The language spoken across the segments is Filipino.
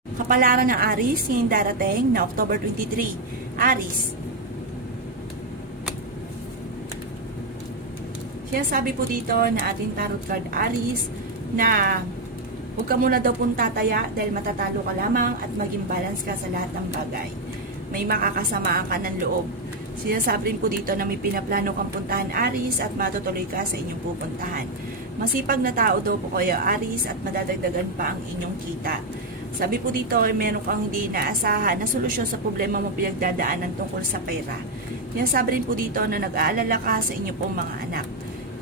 Kapalaran ng Aries ngayong darating na October 23. Aries. Sinasabi po dito na ating tarot card Aries na huwag ka muna daw pong tataya dahil matatalo ka lamang at maging balance ka sa lahat ng bagay. May makakasamaan ka ng loob. Sinasabi rin po dito na may pinaplano kang puntahan Aries at matutuloy ka sa inyong pupuntahan. Masipag na tao daw po kayo Aries at madadagdagan pa ang inyong kita. Sabi po dito ay meron kang hindi inaasahan na solusyon sa problema mo pinagdadaanan tungkol sa pera. Sinasabi rin po dito na nag-aalala ka sa inyong pong mga anak.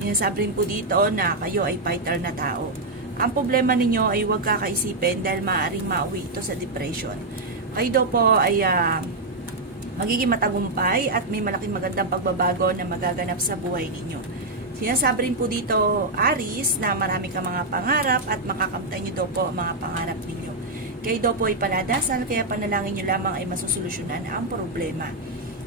Sinasabi rin po dito na kayo ay fighter na tao. Ang problema ninyo ay huwag kakaisipin dahil maaaring mauwi ito sa depression. Kayo daw po ay magiging matagumpay at may malaking magandang pagbabago na magaganap sa buhay ninyo. Sinasabi rin po dito, Aries, na marami ka mga pangarap at makakamtay nyo daw po ang mga pangarap ninyo. Kayo daw po ay paladasal, kaya panalangin nyo lamang ay masusolusyonan ang problema.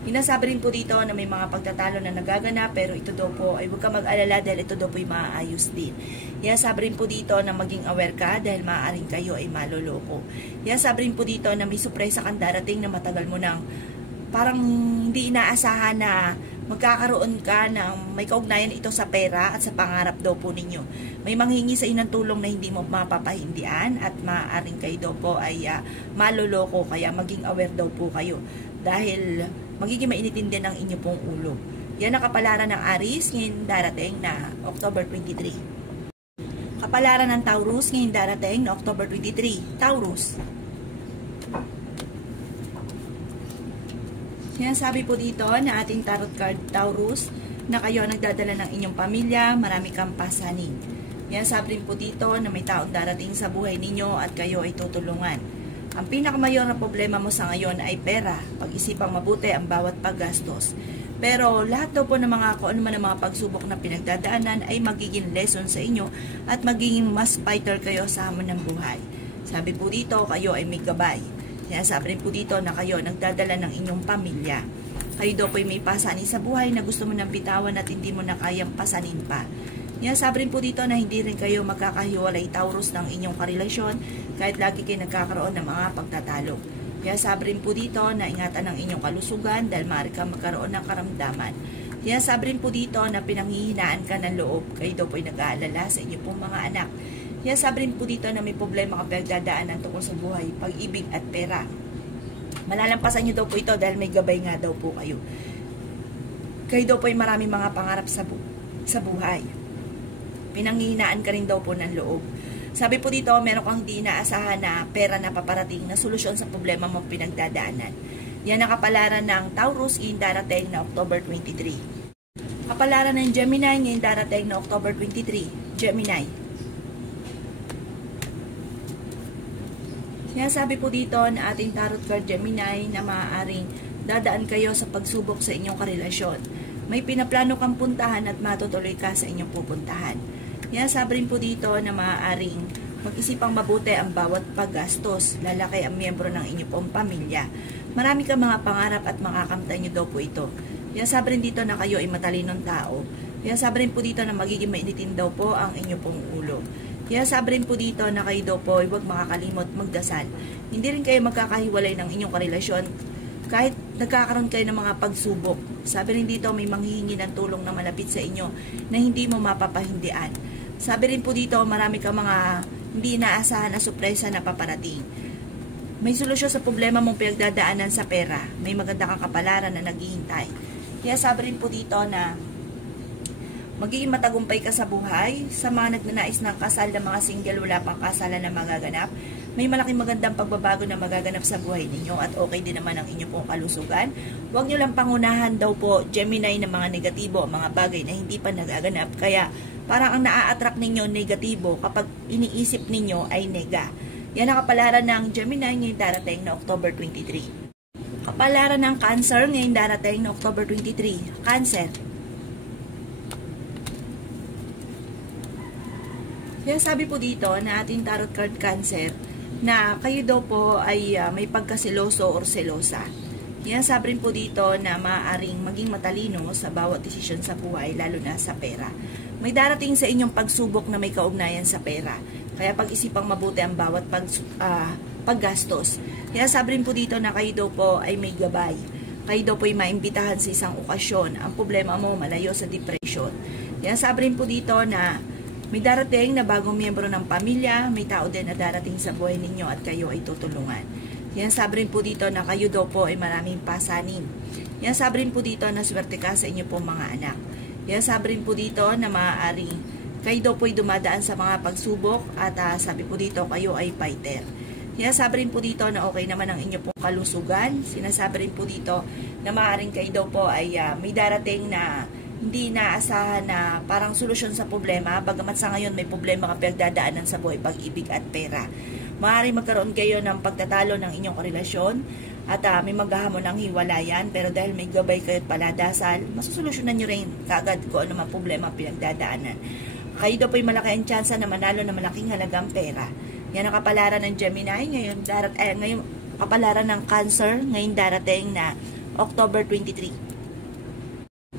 Sinasabi rin po dito na may mga pagtatalo na nagaganap, pero ito daw po ay huwag ka mag-alala dahil ito daw po ay maaayos din. Sinasabi rin po dito na maging aware ka dahil maaaring kayo ay maloloko. Sinasabi rin po dito na may surpresa kang darating na matagal mo nang parang hindi inaasahan na magkakaroon ka ng may kaugnayan ito sa pera at sa pangarap daw po ninyo. May manghingi sa inang tulong na hindi mo mapapahindian at maaaring kayo daw po ay maloloko, kaya maging aware daw po kayo dahil magiging mainitin din ang inyo pong ulo. Yan ang kapalaran ng Aries ngayon darating na October 23. Kapalaran ng Taurus ngayon darating na October 23. Taurus. Sinasabi po dito na ating tarot card Taurus na kayo nagdadala ng inyong pamilya, marami kang pasanin. Sinasabi rin po dito na may taong darating sa buhay ninyo at kayo ay tutulungan. Ang pinakamayor na problema mo sa ngayon ay pera. Pag-isipang mabuti ang bawat paggastos. Pero lahat daw po ng mga kung ano man ang mga pagsubok na pinagdadaanan ay magiging lesson sa inyo at magiging mas fighter kayo sa hamon ng buhay. Sabi po dito, kayo ay may gabay. Sinasabi rin po dito na kayo nagdadala ng inyong pamilya. Kayo daw po ay may pasanin sa buhay na gusto mo nang bitawan at hindi mo na kayang pasanin pa. Sinasabi rin po dito na hindi rin kayo magkakahiwalay Taurus ng inyong karelasyon kahit lagi kayo nagkakaroon ng mga pagtatalo. Sinasabi rin po dito na ingatan ang inyong kalusugan dahil maaari kang magkaroon ng karamdaman. Sinasabi rin po dito na pinanghihinaan ka ng loob. Kayo daw po ay nag-aalala sa inyong pong mga anak. Sinasabi rin po dito na may problema ka pinagdadaanan tungkol sa buhay, pag-ibig at pera. Malalampasan nyo daw po ito dahil may gabay nga daw po kayo. Kayo daw po ay maraming mga pangarap sa buhay. Pinanghihinaan ka rin daw po ng loob. Sabi po dito, meron kang hindi inaasahan na pera na paparating na solusyon sa problema mong pinagdadaanan. Yan ang kapalaran ng Taurus ngayong darating na October 23. Kapalaran ng Gemini ngayong darating na October 23. Gemini. Sinasabi po dito na ating tarot card Gemini na maaaring dadaan kayo sa pagsubok sa inyong karelasyon. May pinaplano kang puntahan at matutuloy ka sa inyong pupuntahan. Sinasabi rin po dito na maaaring mag-isipang mabuti ang bawat paggastos, lalaki ang miyembro ng inyong pong pamilya. Marami kang mga pangarap at makakamtan nyo daw po ito. Sinasabi rin dito na kayo ay matalinong tao. Sinasabi rin po dito na magiging mainitin daw po ang inyong pong ulo. Sinasabi rin po dito na kayo daw po ay huwag makakalimot magdasal. Hindi rin kayo magkakahiwalay ng inyong karelasyon kahit nagkakaroon kayo ng mga pagsubok. Sabi rin dito may manghihingi ng tulong na malapit sa inyo na hindi mo mapapahindian. Sabi rin po dito marami kang mga hindi inaasahan na sorpresa na paparating. May solusyon sa problema mong pinagdadaanan sa pera. May maganda kang kapalaran na naghihintay. Kaya sabi rin po dito na magiging matagumpay ka sa buhay. Sa mga nagnanais ng kasal na mga single, wala pang kasalan na magaganap. May malaking magandang pagbabago na magaganap sa buhay ninyo at okay din naman ang inyong pong kalusugan. Huwag nyo lang pangunahan daw po, Gemini, ng mga negatibo, mga bagay na hindi pa nagaganap. Kaya parang ang naa-attract ninyo negatibo kapag iniisip ninyo ay nega. Yan ang kapalaran ng Gemini ngayong darating na October 23. Kapalaran ng Cancer ngayong darating na October 23. Cancer. Kaya sabi po dito na ating tarot card Cancer na kayo daw po ay may pagkasiloso or selosa. Kaya sabi rin po dito na maaaring maging matalino sa bawat desisyon sa buhay, lalo na sa pera. May darating sa inyong pagsubok na may kaugnayan sa pera. Kaya pag-isipang mabuti ang bawat paggastos. Kaya sabi rin po dito na kayo daw po ay may gabay. Kayo daw po ay maimbitahan sa isang okasyon. Ang problema mo, malayo sa depression. Kaya sabi rin po dito na may darating na bagong miyembro ng pamilya, may tao din na darating sa buhay ninyo at kayo ay tutulungan. Yan sabi rin po dito na kayo daw po ay maraming pasanin. Yan sabi rin po dito na swerte ka sa inyo pong mga anak. Yan sabi rin po dito na maaaring kayo daw po ay dumadaan sa mga pagsubok at sabi po dito kayo ay fighter. Yan sabi rin po dito na okay naman ang inyo pong kalusugan. Sinasabi rin po dito na maaaring kayo daw po ay may darating na hindi naasahan na parang solusyon sa problema, bagamat sa ngayon may problema ka pinagdadaanan sa buhay, pag-ibig at pera. Maaaring magkaroon kayo ng pagtatalo ng inyong karelasyon at may maghahamon ng hiwalayan, pero dahil may gabay kayo at paladasal, masusolusyonan nyo rin kaagad kung ano mga problema pinagdadaanan. Kayo daw po ay malaki ang tsansa na manalo na malaking halagang pera. Yan ang kapalaran ng Gemini, ngayon kapalaran ng Cancer, ngayon darating na October 23.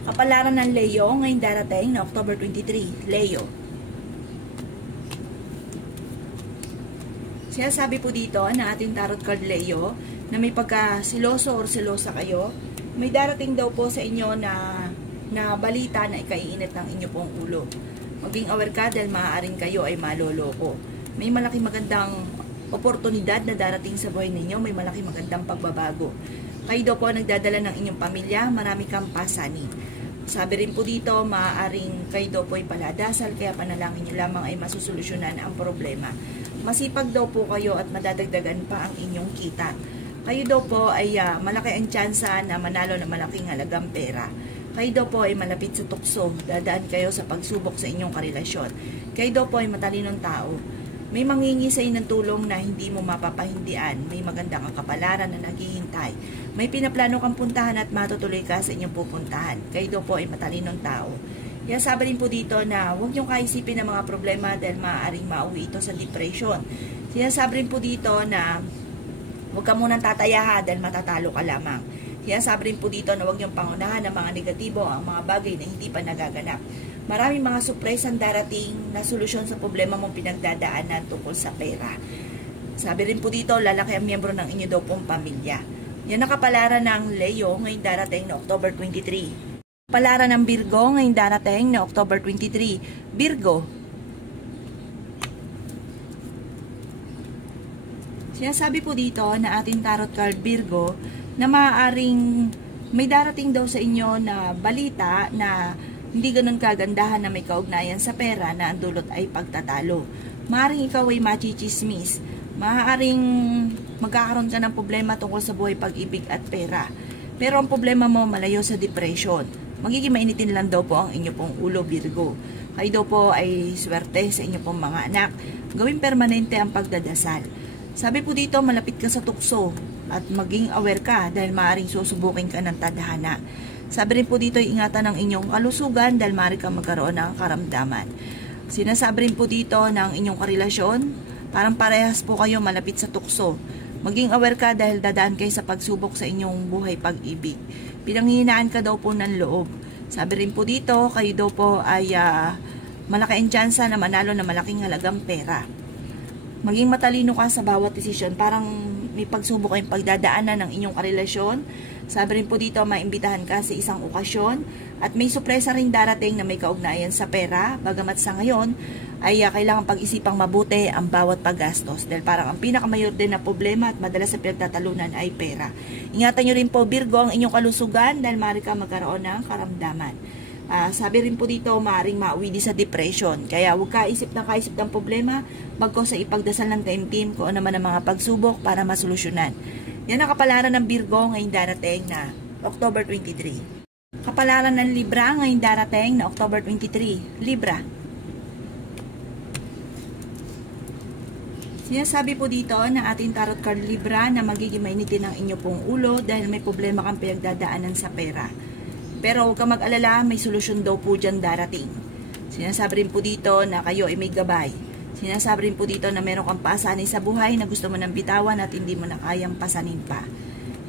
Kapalaran ng Leo, ngayon darating na October 23, Leo. Sinasabi po dito na ating tarot card Leo na may pagka-siloso or silosa kayo. May darating daw po sa inyo na balita na ikaiinit ng inyo pong ulo. Maging aware ka dahil maaaring kayo ay maloloko. May malaking magandang oportunidad na darating sa buhay ninyo, may malaking magandang pagbabago. Kayo daw po nagdadala ng inyong pamilya, marami kang pasanin. Sabi rin po dito, maaaring kayo daw po ay paladasal, kaya panalangin nyo lamang ay masusolusyonan ang problema. Masipag daw po kayo at madadagdagan pa ang inyong kita. Kayo daw po ay malaki ang tsansa na manalo na malaking halagang pera. Kayo daw po ay malapit sa tukso, dadaan kayo sa pagsubok sa inyong karelasyon. Kayo daw po ay matalinong tao. May manghingi sa inyo ng tulong na hindi mo mapapahindian. May magandang kapalaran na naghihintay. May pinaplano kang puntahan at matutuloy ka sa inyong pupuntahan. Kayo daw po ay matalinong tao. Kaya sabi rin po dito na huwag niyong kaisipin ng mga problema dahil maaaring mauwi ito sa depression. Sinasabi rin po dito na huwag ka munang tatayaha dahil matatalo ka lamang. Kaya sabi rin po dito na huwag niyong pangunahan ng mga negatibo ang mga bagay na hindi pa nagaganap. Maraming mga surprise ang darating na solusyon sa problema mong pinagdadaanan tungkol sa pera. Sabi rin po dito, lalaki ang miyembro ng inyo daw pong pamilya. Yan ang kapalaran ng Leo ngayong darating na October 23. Kapalaran ng Virgo ngayong darating na October 23. Virgo. Sinasabi po dito na ating tarot card Virgo na maaaring may darating daw sa inyo na balita na hindi ganun kagandahan na may kaugnayan sa pera na ang dulot ay pagtatalo. Maaaring ikaw ay machichismis. Maaaring magkakaroon ka ng problema tungkol sa buhay, pag-ibig at pera. Pero ang problema mo malayo sa depression. Magiging mainitin lang daw po ang inyo pong ulo, Virgo. Kayo daw po ay swerte sa inyo pong mga anak. Gawing permanente ang pagdadasal. Sabi po dito, malapit ka sa tukso at maging aware ka dahil maaaring susubukin ka ng tadhana. Sabi rin po dito, ingatan ang inyong kalusugan dahil maaari kang magkaroon ng karamdaman. Sinasabi rin po dito ng inyong karelasyon, parang parehas po kayo malapit sa tukso. Maging aware ka dahil dadaan kayo sa pagsubok sa inyong buhay pag-ibig. Pinanghihinaan ka daw po ng loob. Sabi rin po dito, kayo daw po ay malaki ang tsansa na manalo na malaking halagang pera. Maging matalino ka sa bawat desisyon. Parang may pagsubok kayong pagdadaanan ng inyong karelasyon. Sabi rin po dito, maimbitahan ka sa isang okasyon at may sorpresa rin darating na may kaugnayan sa pera. Bagamat sa ngayon ay kailangan pag-isipang mabuti ang bawat paggastos dahil parang ang pinakamayor din na problema at madalas sa pinagtatalunan ay pera. Ingatan nyo rin po Virgo ang inyong kalusugan dahil maaari ka magkaroon ng karamdaman. Sabi rin po dito, maaaring mauwi din sa depression. Kaya huwag kaisip ng problema, bagko sa ipagdasal ng taimtim kung ano naman ang mga pagsubok para masolusyonan. Yan ang kapalaran ng Virgo ngayong darating na October 23. Kapalaran ng Libra ngayong darating na October 23. Libra. Sinasabi po dito na ating tarot card Libra na magiging mainitin ang inyo pong ulo dahil may problema kang pinagdadaanan sa pera. Pero huwag kang mag-alala, may solusyon daw po dyan darating. Sinasabi rin po dito na kayo ay may gabay. Sinasabi rin po dito na meron kang pasanin sa buhay na gusto mo nang bitawan at hindi mo na kayang pasanin pa.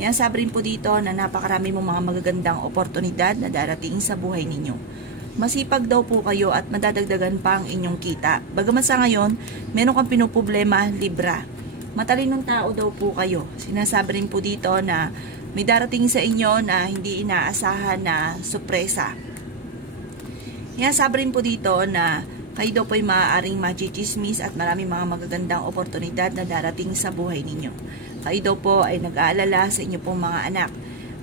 Yan sabi rin po dito na napakarami mong mga magagandang oportunidad na darating sa buhay ninyo. Masipag daw po kayo at madadagdagan pa ang inyong kita. Bagamat sa ngayon, meron kang pinoproblema, Libra. Matalinong tao daw po kayo. Sinasabi rin po dito na may darating sa inyo na hindi inaasahan na sorpresa. Sinasabi rin po dito na kayo daw po ay maaaring machichismis at maraming mga magagandang oportunidad na darating sa buhay ninyo. Kayo daw po ay nag-aalala sa inyo pong mga anak.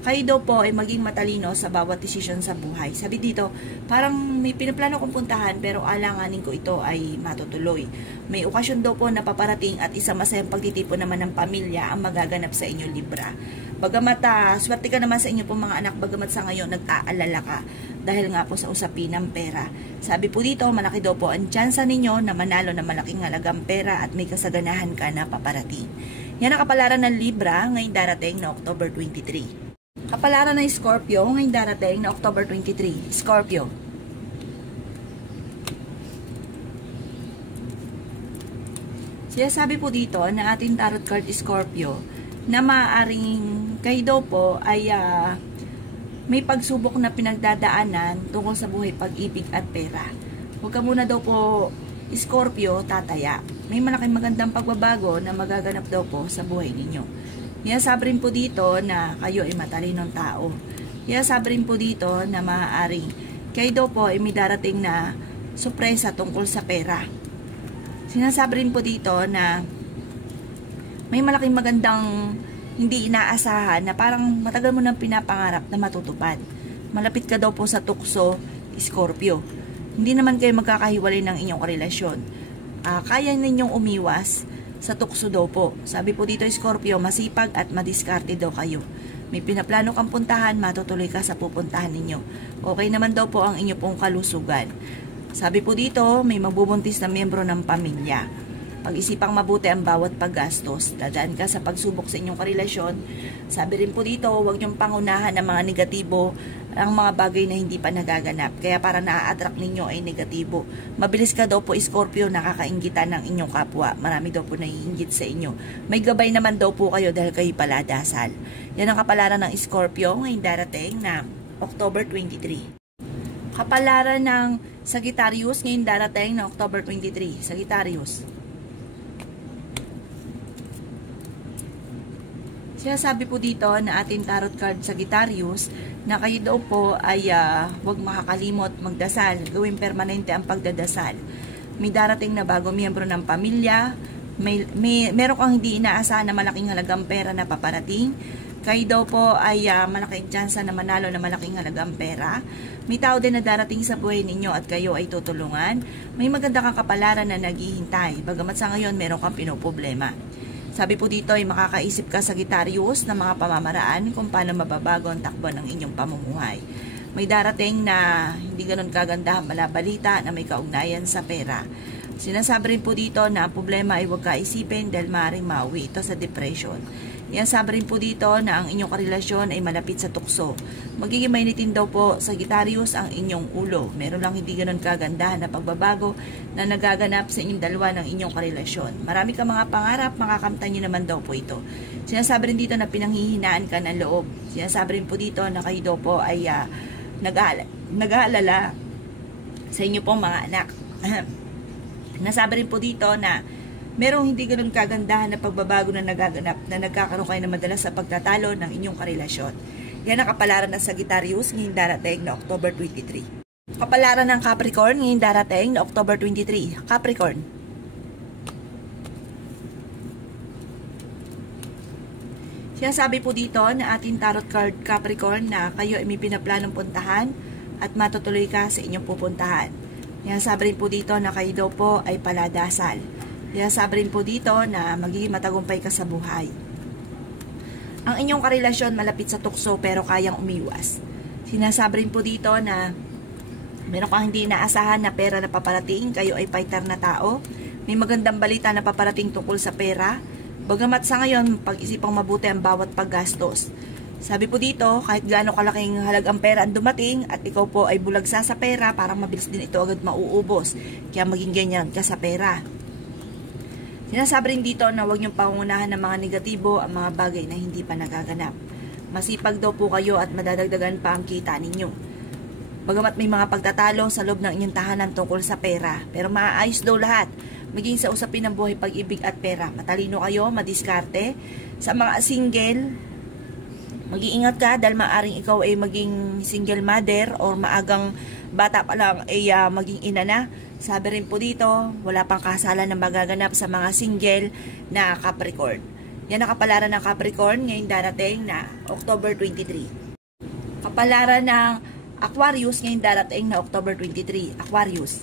Kayo daw po ay maging matalino sa bawat desisyon sa buhay. Sabi dito, parang may pinaplano kong puntahan pero alanganin ko ito ay matutuloy. May okasyon daw po na paparating at isang masayang pagtitipon naman ng pamilya ang magaganap sa inyo, Libra. Bagamat swerte ka naman sa inyo pong mga anak, bagamat sa ngayon nag-aalala ka dahil nga po sa usapin ng pera. Sabi po dito, malaki daw po ang tsansa ninyo na manalo ng malaking halagang pera at may kasaganahan ka na paparating. Yan ang kapalaran ng Libra ngayong darating na October 23. Kapalaran ng Scorpio ngayong darating na October 23. Scorpio. Sinasabi po dito na ating tarot card Scorpio na maaaring kayo daw po ay may pagsubok na pinagdadaanan tungkol sa buhay, pag-ibig at pera. Huwag ka muna daw po Scorpio tataya. May malaking magandang pagbabago na magaganap daw po sa buhay ninyo. Sabi rin po dito na kayo ay matalinong tao. Sabi rin po dito na maaaring kayo daw po ay may darating na sorpresa tungkol sa pera. Sinasabi rin po dito na may malaking magandang hindi inaasahan na parang matagal mo nang pinapangarap na matutupad. Malapit ka daw po sa tukso, Scorpio. Hindi naman kayo magkakahiwalay ng inyong relasyon. Kaya ninyong umiwas sa tukso daw po. Sabi po dito, Scorpio, masipag at madiskarte daw kayo. May pinaplano kang puntahan, matutuloy ka sa pupuntahan ninyo. Okay naman daw po ang inyo pong kalusugan. Sabi po dito, may mabubuntis na miyembro ng pamilya. Pag-isipang mabuti ang bawat paggastos. Dadaan ka sa pagsubok sa inyong karelasyon. Sabi rin po dito, huwag niyong pangunahan ng mga negatibo, ang mga bagay na hindi pa nagaganap. Kaya para na-attract ninyo ay negatibo. Mabilis ka daw po, Scorpio, nakakainggitan ng inyong kapwa. Marami daw po naiinggit sa inyo. May gabay naman daw po kayo dahil kayo pala dasal. Yan ang kapalaran ng Scorpio ngayong darating na October 23. Kapalaran ng Sagittarius ngayong darating na October 23. Sagittarius. Sinasabi po dito na ating tarot card Sagittarius na kayo daw po ay huwag makakalimot magdasal. Gawin permanente ang pagdadasal. May darating na bago miyembro ng pamilya. Meron kang hindi inaasahan na malaking halagang pera na paparating. Kayo daw po ay malaking tsansa na manalo na malaking halagang pera. May tao din na darating sa buhay ninyo at kayo ay tutulungan. May maganda kang kapalaran na naghihintay. Bagamat sa ngayon meron kang pinoproblema. Sabi po dito ay makakaisip ka, Sagittarius, ng mga pamamaraan kung paano mababago ang takbo ng inyong pamumuhay. May darating na hindi ganun kaganda malabalita na may kaugnayan sa pera. Sinasabi rin po dito na ang problema ay huwag kaisipin dahil maaaring mauwi ito sa depression. Sabi rin po dito na ang inyong karelasyon ay malapit sa tukso. Magiging mainitin daw po, Sagittarius, ang inyong ulo. Meron lang hindi ganun kagandahan na pagbabago na nagaganap sa inyong dalawa ng inyong karelasyon. Marami ka mga pangarap, makakamtan nyo naman daw po ito. Sinasabi rin dito na pinanghihinaan ka ng loob. Sinasabi rin po dito na kayo daw po ay nag-aalala sa inyo pong mga anak. Nasabi rin po dito na merong hindi ganun kagandahan na pagbabago na nagaganap na nagkakaroon kayo na madalas sa pagtatalo ng inyong karelasyon. Yan ang kapalaran ng Sagittarius ngayong darating na October 23. Kapalaran ng Capricorn ngayong darating na October 23. Capricorn. Sinasabi po dito na ating tarot card Capricorn na kayo ay may pinaplanong puntahan at matutuloy ka sa inyong pupuntahan. Sinasabi rin po dito na kayo daw po ay paladasal. Sabi rin po dito na magiging matagumpay ka sa buhay. Ang inyong karelasyon malapit sa tukso pero kayang umiwas. Sinasabi rin po dito na meron kang hindi inaasahan na pera na paparating, kayo ay fighter na tao. May magandang balita na paparating tungkol sa pera. Bagamat sa ngayon, pag-isipang mabuti ang bawat paggastos. Sabi po dito, kahit gaano kalaking halagang pera ang dumating at ikaw po ay bulagsa sa pera, parang mabilis din ito agad mauubos. Kaya maging ganyan ka sa pera. Sinasabi rin dito na huwag niyong pangunahan ng mga negatibo ang mga bagay na hindi pa nagaganap. Masipag daw po kayo at madadagdagan pa ang kita ninyo. Bagamat may mga pagtatalo sa loob ng inyong tahanan tungkol sa pera, pero maaayos daw lahat. maging sa usapin ng buhay, pag-ibig at pera. Matalino kayo, madiskarte. Sa mga single, mag-iingat ka dahil maaring ikaw ay maging single mother or maagang bata pa lang ay maging ina na. Sabi rin po dito, wala pang kasalan na magaganap sa mga single na Capricorn. Yan ang kapalaran ng Capricorn ngayong darating na October 23. Kapalaran ng Aquarius ngayong darating na October 23. Aquarius.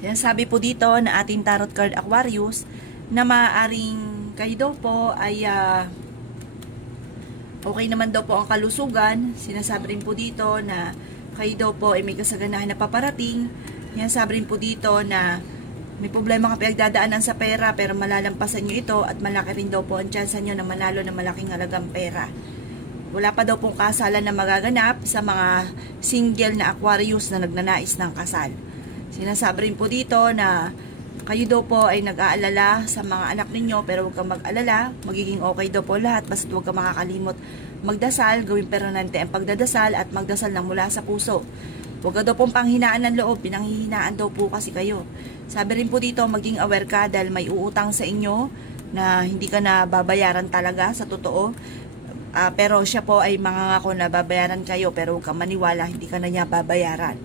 Yan sabi po dito na ating tarot card Aquarius na maaaring kayo daw po ay okay naman daw po ang kalusugan. Sinasabi rin po dito na kayo daw po ay may kasaganahan na paparating. Yan sabi rin po dito na may problema ka pinagdadaanan sa pera pero malalampasan nyo ito at malaki rin daw po ang chance nyo na manalo ng malaking halagang pera. Wala pa daw pong kasalan na magaganap sa mga single na Aquarius na nagnanais ng kasal. Sinasabi rin po dito na kayo daw po ay nag-aalala sa mga anak ninyo pero huwag kang mag-alala, magiging okay daw po lahat basta huwag kang makakalimot magdasal, gawin permanente ang pagdadasal at magdasal ng mula sa puso. Huwag ka daw pong panghinaan ng loob, pinanghihinaan daw po kasi kayo. Sabi rin po dito, maging aware ka dahil may uutang sa inyo na hindi ka na babayaran talaga sa totoo. Pero siya po ay mangangako na babayaran kayo pero huwag kang maniwala, hindi ka na niya babayaran.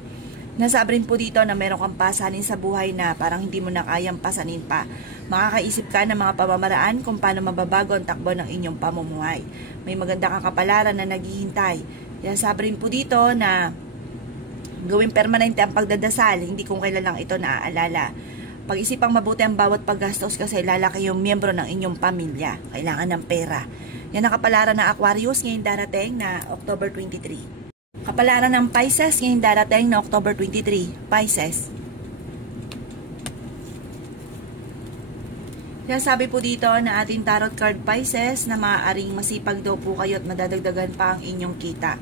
Nasabi rin po dito na meron kang pasanin sa buhay na parang hindi mo na kayang pasanin pa. Makakaisip ka ng mga pamamaraan kung paano mababago ang takbo ng inyong pamumuhay. May maganda kang kapalaran na naghihintay. Nasabi rin po dito na gawin permanente ang pagdadasal, hindi kung kailan lang ito naaalala. Pag-isipang mabuti ang bawat paggastos kasi lalaki yung miyembro ng inyong pamilya. Kailangan ng pera. Yan ang kapalaran ng Aquarius ngayong darating na October 23. Kapalaran ng Pisces ngayong darating na October 23. Pisces. Kaya sabi po dito na ating tarot card Pisces na maaaring masipag daw po kayo at madadagdagan pa ang inyong kita.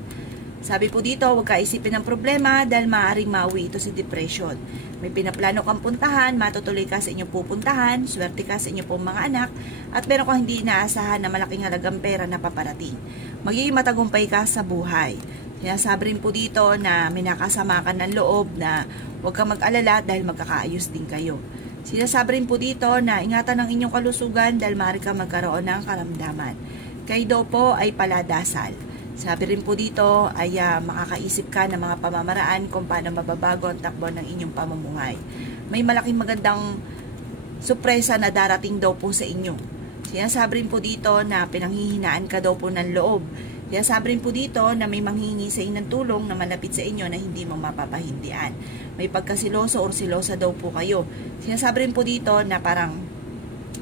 Sabi po dito, huwag ka isipin ng problema dahil maaaring mauwi ito sa depression. May pinaplano kang puntahan, matutuloy ka sa inyong pupuntahan, swerte ka sa inyong pong mga anak, at meron kang hindi inaasahan na malaking halagang pera na paparating. Magiging matagumpay ka sa buhay. Kaya sabi rin po dito na may nakasama ka ng loob na huwag kang mag-alala dahil magkakaayos din kayo. Sinasabi rin po dito na ingatan ang inyong kalusugan dahil maaari ka magkaroon ng karamdaman. Kayo daw po ay paladasal. Sabi rin po dito ay makakaisip ka ng mga pamamaraan kung paano mababago ang takbo ng inyong pamumuhay. May malaking magandang sorpresa na darating daw po sa inyo. Sinasabi rin po dito na pinanghihinaan ka daw po ng loob. Sinasabi rin po dito na may manghingi sa inyo ng tulong na malapit sa inyo na hindi mo mapapahindian. May pagkasiloso o silosa daw po kayo. Sinasabi rin po dito na parang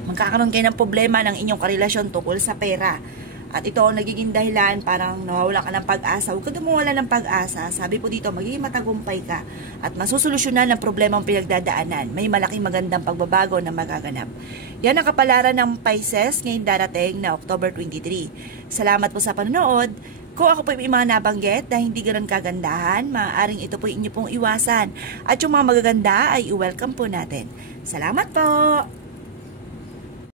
magkakaroon kayo ng problema ng inyong karelasyon tungkol sa pera. At ito ang nagiging dahilan, parang nawawala ka ng pag-asa. Huwag ka dumawala ng pag-asa. Sabi po dito, magiging matagumpay ka at masusolusyonan ng problema ang pinagdadaanan. May malaking magandang pagbabago na magaganap. Yan ang kapalaran ng Pisces ngayong darating na October 23. Salamat po sa panonood. Kung ako po may mga nabanggit na hindi ganoon kagandahan, maaaring ito po inyo pong iwasan. At yung mga magaganda ay i-welcome po natin. Salamat po!